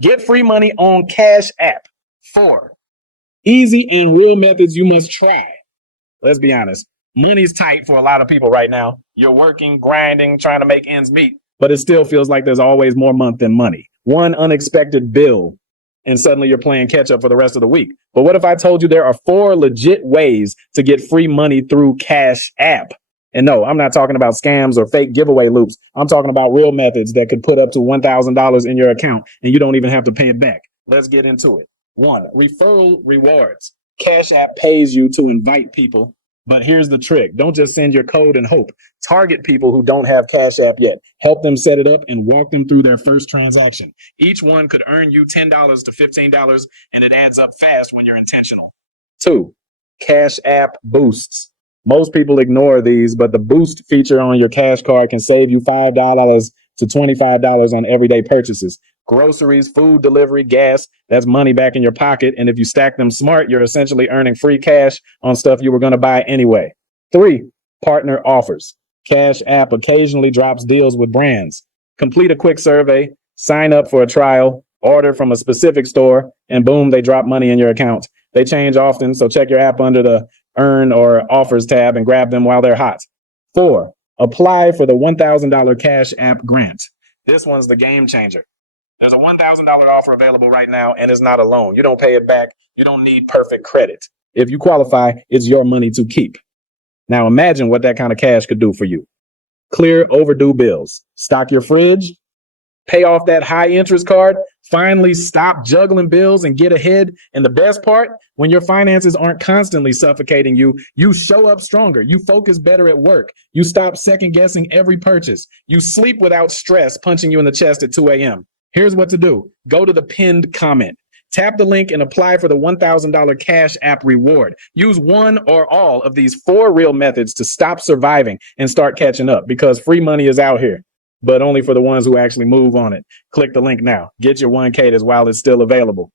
Get free money on Cash App. 4, easy and real methods you must try. Let's be honest. Money's tight for a lot of people right now. You're working, grinding, trying to make ends meet, but it still feels like there's always more month than money. One unexpected bill, and suddenly you're playing catch up for the rest of the week. But what if I told you there are 4 legit ways to get free money through Cash App? And no, I'm not talking about scams or fake giveaway loops. I'm talking about real methods that could put up to $1,000 in your account and you don't even have to pay it back. Let's get into it. 1, referral rewards. Cash App pays you to invite people. But here's the trick. Don't just send your code and hope. Target people who don't have Cash App yet. Help them set it up and walk them through their first transaction. Each one could earn you $10 to $15, and it adds up fast when you're intentional. 2, Cash App boosts. Most people ignore these, but the boost feature on your Cash Card can save you $5 to $25 on everyday purchases. Groceries, food delivery, gas, that's money back in your pocket. And if you stack them smart, you're essentially earning free cash on stuff you were going to buy anyway. 3, partner offers. Cash App occasionally drops deals with brands. Complete a quick survey, sign up for a trial, order from a specific store, and boom, they drop money in your account. They change often, so check your app under the Earn or Offers tab and grab them while they're hot. 4, apply for the $1,000 Cash App grant. This one's the game changer. There's a $1,000 offer available right now, and it's not a loan. You don't pay it back. You don't need perfect credit. If you qualify, it's your money to keep. Now imagine what that kind of cash could do for you. Clear overdue bills, stock your fridge, pay off that high interest card, finally stop juggling bills and get ahead. And the best part, when your finances aren't constantly suffocating you, you show up stronger. You focus better at work. You stop second guessing every purchase. You sleep without stress punching you in the chest at 2 a.m. Here's what to do. Go to the pinned comment. Tap the link and apply for the $1,000 Cash App reward. Use one or all of these 4 real methods to stop surviving and start catching up, because free money is out here, but only for the ones who actually move on it. Click the link now. Get your 1K while it's still available.